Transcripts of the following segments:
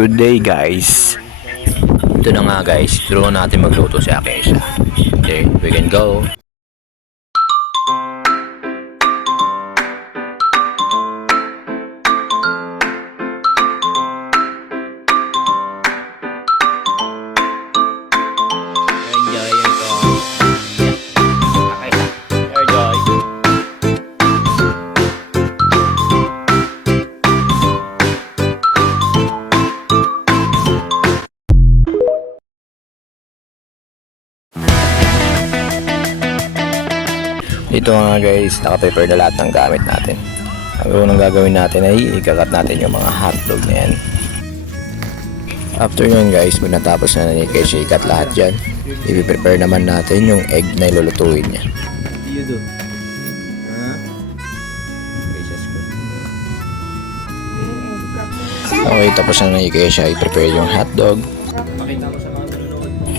Good day guys. Ito na nga guys, turuan natin magluto si Akesha. Okay, we can go. Enjoy ito. Akesha, enjoy. Ito nga guys, naka-prepare na lahat ng gamit natin. Ang unang gagawin natin ay ikakat natin yung mga hotdog na yan. After yun guys, pag natapos na ni Kesha ikat lahat dyan, i-prepare naman natin yung egg na ilulutuin niya. Okay, tapos na ni Kesha i-prepare yung hotdog.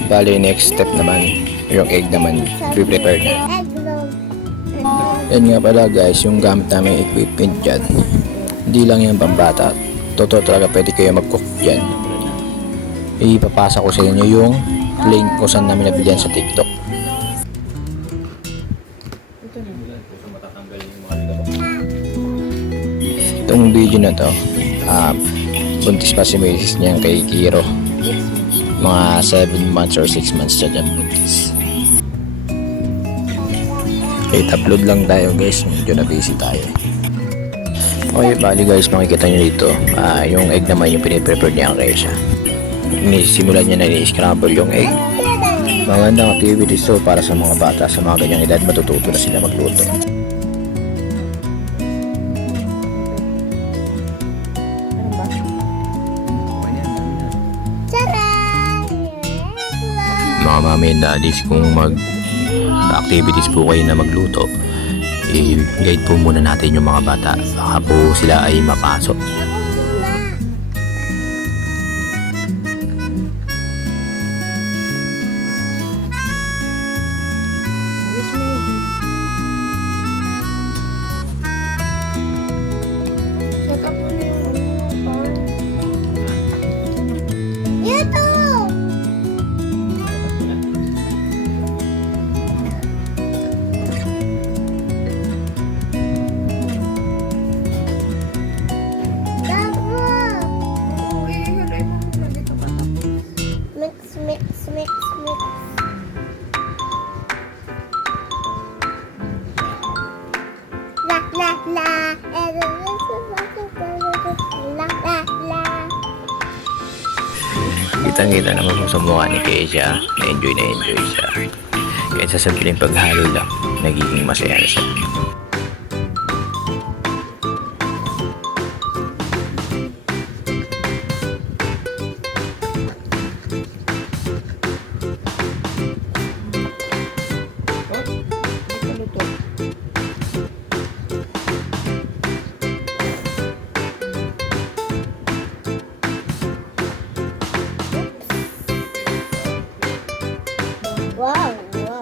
Bali, next step naman, yung egg naman, i-prepare na. Yan nga pala guys, yung gamit namin equipment dyan, hindi lang yan pambata. Totoo talaga pwede kayo mag-cook dyan. Ipapasa ko sa inyo yung link ko saan namin nabili sa TikTok. Itong video na to, buntis pa si Macy's niyan kay Kiro. Mga 7 months or 6 months siya dyan buntis. Okay, upload lang tayo guys, medyo na busy tayo. Okay, bali guys, makikita nyo dito, yung egg naman yung piniprepare niya ang Kesha. Simulan niya na i-scramble yung egg. Magandang activities to para sa mga bata sa mga ganyang edad, matututo na sila magluto. Mga mami and daddies, kung activities po kayo na magluto, i-guide po muna natin yung mga bata, baka po sila ay mapasok. Kitang-kita naman kung sa mukha ni Kesha, na-enjoy siya. Kaya sa simpleng paghalo lang, nagiging masaya na siya. Wow, wow.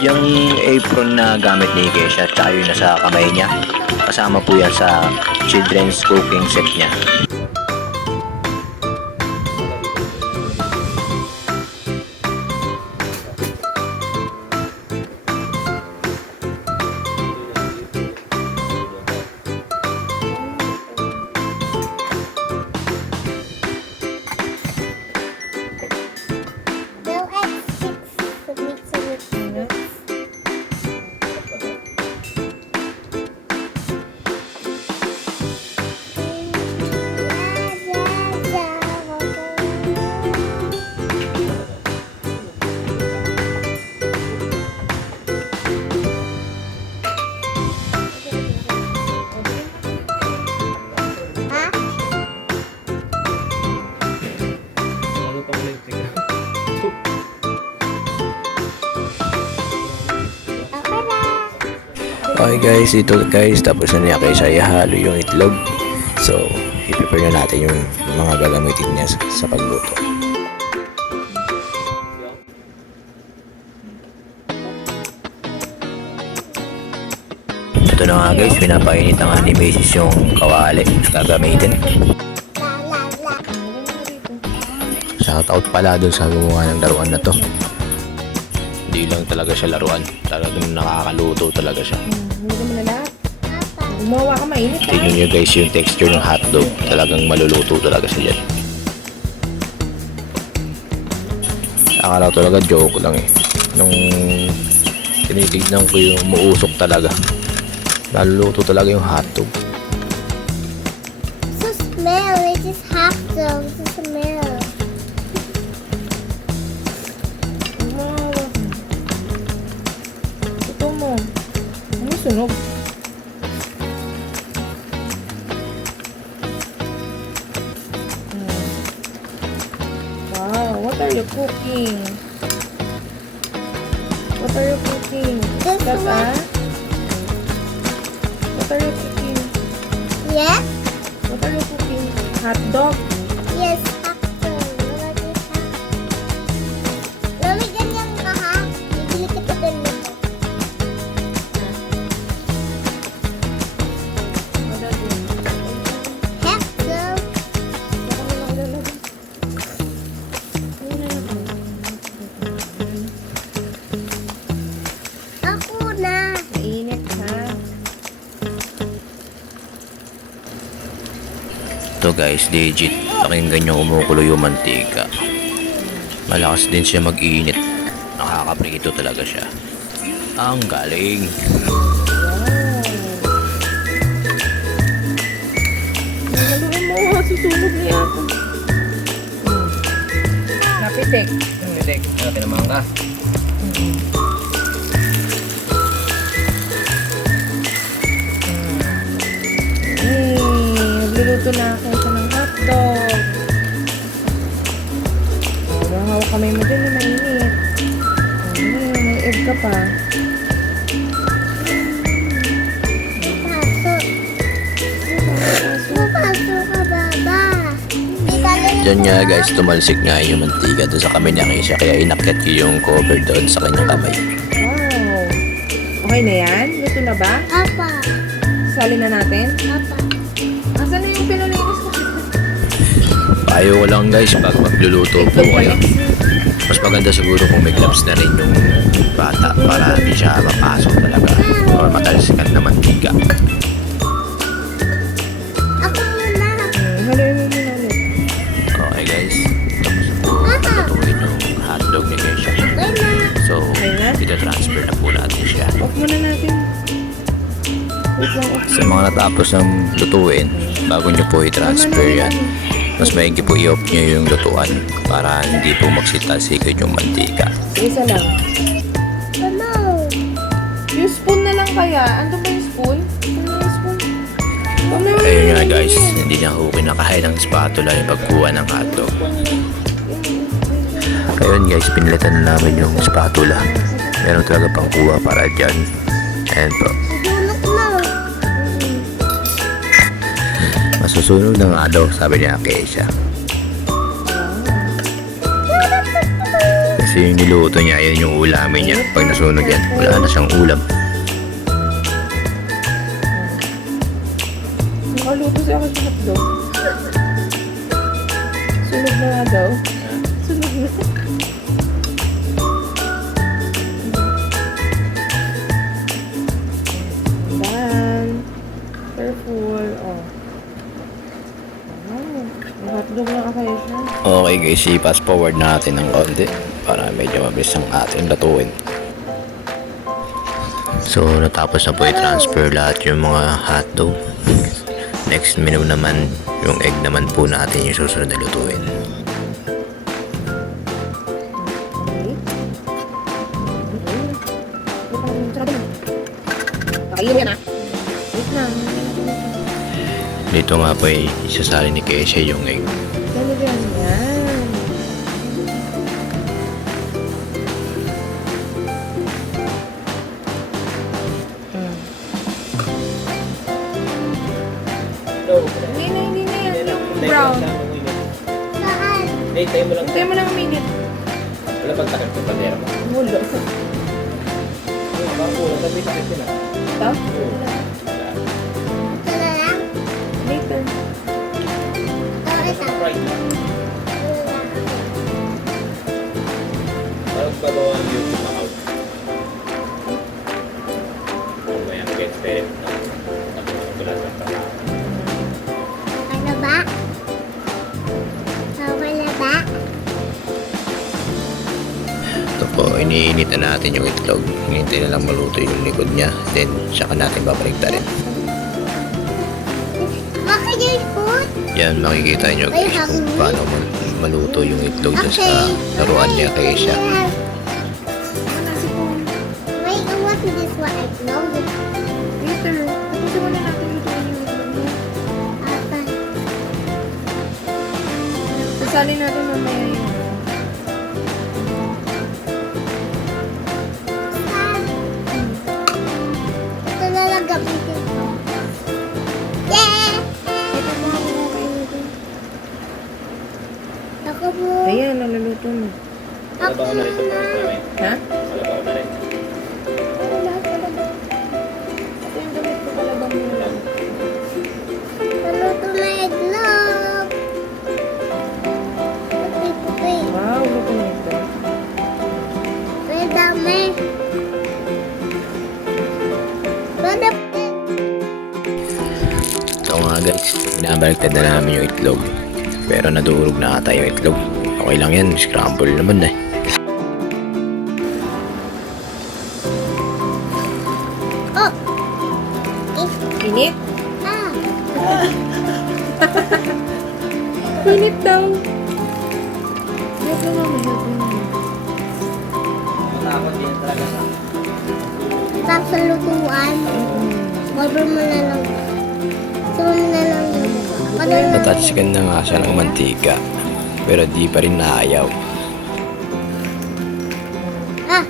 Yung apron na gamit ni Kesha at saka yung nasa kamay niya, kasama po yan sa children's cooking set niya. Okay guys, ito guys, tapos na niya kay siya ihalo yung itlog. So, i-prepare na natin yung mga gagamitin niya sa pagluto. Ito na nga guys, pinapainit na nga ni Macy's yung kawali na gagamitin. Shoutout pala dun sa gumawa ng laruan na to. Hindi lang talaga siya laruan, talagang nakakaluto talaga siya. Hindi mo na lahat. Gumawa ka, mainit ka. Tingnan nyo guys yung texture ng hotdog, talagang maluluto talaga siya dyan. Akala ko talaga joke lang eh. Nung tinitignan ko yung muusok talaga, naluluto talaga yung hotdog. So smell, it is hot dog. So smell. Wow. Ito mo. Ano sunog? Wow, what are you cooking? What are you cooking? This That's one. What are you cooking? Yes, What are you cooking? Hot dog? yes, hot dog. What is hot? Mami, ganyan ka ha? Bibili kita ganito. Hot dog. Ako na. Mainit ha? Ito guys, legit. Pakinggan nyo kumukulo yung mantika. Malakas din siya mag-init. Nakakaprito talaga siya. Ang galing. Haluin mo, susunog niya ako. Napitik. Pitik, tinamahan ka. Nagluluto na ako siya ng hotdog. Mahaw kamay mo dun na mainit. May egg ka pa. Pasok. Pasok ka, baba. Hindi ka lang Diyan nga guys, tumalsik nga yung mantika doon sa kamay ni Acacia. Kaya inakyat ko yung cover doon sa kanyang kamay. Wow. Okay na yan? Luto na ba? Apa. Sali na natin? Apa. Asan na yung pinalinis ko? Payo ko lang guys, pag magluluto po kayo, mas maganda siguro kung may gloves na rin yung bata para hindi siya mapasok talaga or matalsikan na mantika. Ako muna. Haluin mo muna ulit. Okay guys, tapos po patutuin yung hotdog ni Keisha. Okay na. So, Okay na? ita-transfer na po natin siya. Off muna natin. Wait lang, off. Sa mga natapos ng lutuin, bago nyo po i-transfer yan, mas maigi po i-off nyo yung lutuan para hindi po magsitalsikan yung mantika. Isa lang. Ano? Yung spoon na lang kaya. Ando ba yung spoon? Ano yung spoon? Ayun nga guys, hindi niya ako kinakain ng spatula yung pagkuha ng hotdog. Ayun guys, pinilitan na namin yung spatula. Meron talaga pang kuha para dyan. Ayan po. Sulok na. Masusunog na nga daw, sabi niya kay Keisha. Kasi yung niluto niya, yun yung ulamin niya. Pag nasunog yan, wala na siyang ulam. Nakaluto siya ako sa hotdog. Sunog na nga daw. Sunog na. Dan. Careful. Oh. May hotdog na ka kaya siya. Okay guys, i-fast forward natin ng konti para medyo mabilis ang ating lutuin. So natapos na po i-transfer lahat yung mga hotdog. Next menu naman, yung egg naman po natin yung susunod na lutuin. Kakainin mo yan ah. Wait lang. Dito nga po ay isasali ni Keisha yung egg. Lalagyan yan. Hindi na yan. brown. Saan? Tayo mo lang. Hintayin mo lang ang minute. Wala pag takip sa padera mo. Mulo. Baka kulang. Sabi takip sila. Ito? Ito na lang? Later. Ito, ito. Right na. Ito na lang. Parang babawa ang YouTube account. Ano ba yan? Mag-experiment na. Nakulat ng trabaho. Ano ba? Okay na ba? Ito po, iniinit na natin yung itlog. Hinintay na lang maluto yung likod niya. Then, saka natin babalik rin. Okay, your food? Yan, makikita nyo guys kung paano maluto yung itlog dyan sa laruan niya kay siya. Ano si Paul? Wait, I want this one. I know this. Later. Kasi wala natin lutuin yung itlog mo. Apa? Sasali natin mamaya yun. Saan? Ito na lang gamitin ko. Yeah! Ito mo ako na kayo dito. Ako po. Ayan, naluluto na. Ako na. Ha? Malabaw na rin. Oo, lahat talaga. Ito yung gamit ko kalabang mo lang. Naluto na itlog. Puti-puti. Wow, luto na ito. May dami. Bada Ito nga guys, binabaliktad na namin yung itlog. Pero nadurog na ata yung itlog. Okay lang yan, scramble naman eh. Oh! Init? Ah! Init daw. Ito na, mahirap na. Matakot yan talaga sa Tapos sa lutuan. Order mo na lang. Sumo mo na lang yung mukha. Natouchkan na nga siya ng mantika. Pero di pa rin naayaw. Ah!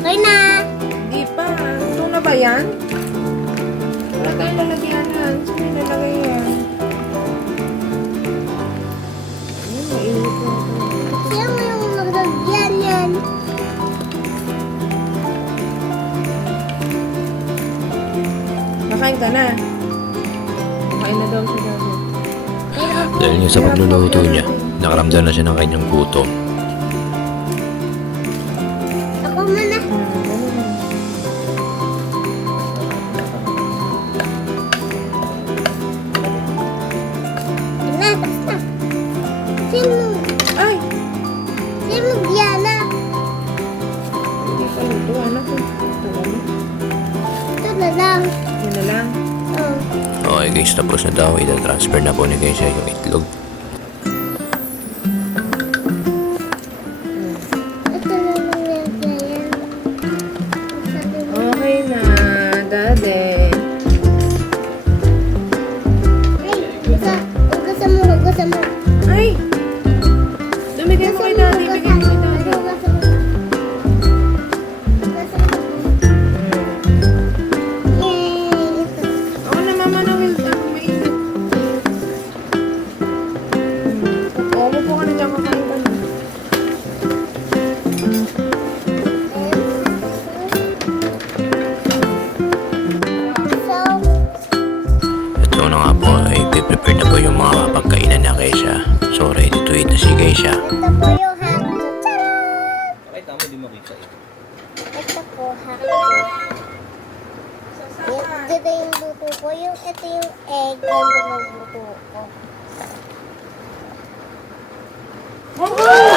Okay na! Di pa. Ito na ba yan? Wala tayong lalagyan yan. Saan yung lalagay yan? Ayun, mainit na ako. Siya mo yung maglagyan yan. Nakain ka na. Nakain na daw siya dati. Dahil nga sa pagluluto niya, nakaramdam na siya ng kanyang gutom. Ako muna. Na, tapos na. Sino? Ay! Sino Diana? Hindi pa luto. Anak ko. Tagal na. Ito na lang. Yun na lang. Oh. Okay guys, tapos na daw. Ita-transfer na po ni Keisha yung itlog. Ito na lang yan. Okay na, Daddy. Ay, hugasan mo, hugasan mo. Ay! Dumigay mo kay Daddy. Bigay mo kay Daddy. Hugasan mo. Hugasan mo. Yay! Ako na, Mama, na will ako mainit. Oo, mo ka na dyan. Kakain ka na. So, Ito na nga po, ay prepare na po yung mga pagkainan niya Keisha. So ready to eat na si Keisha. ito po yung hotdog. Tcharam! Pakita mo, di mo kita ito. Ito po, hotdog. Ito yung luto ko. Ito yung egg na luto ko. Oh!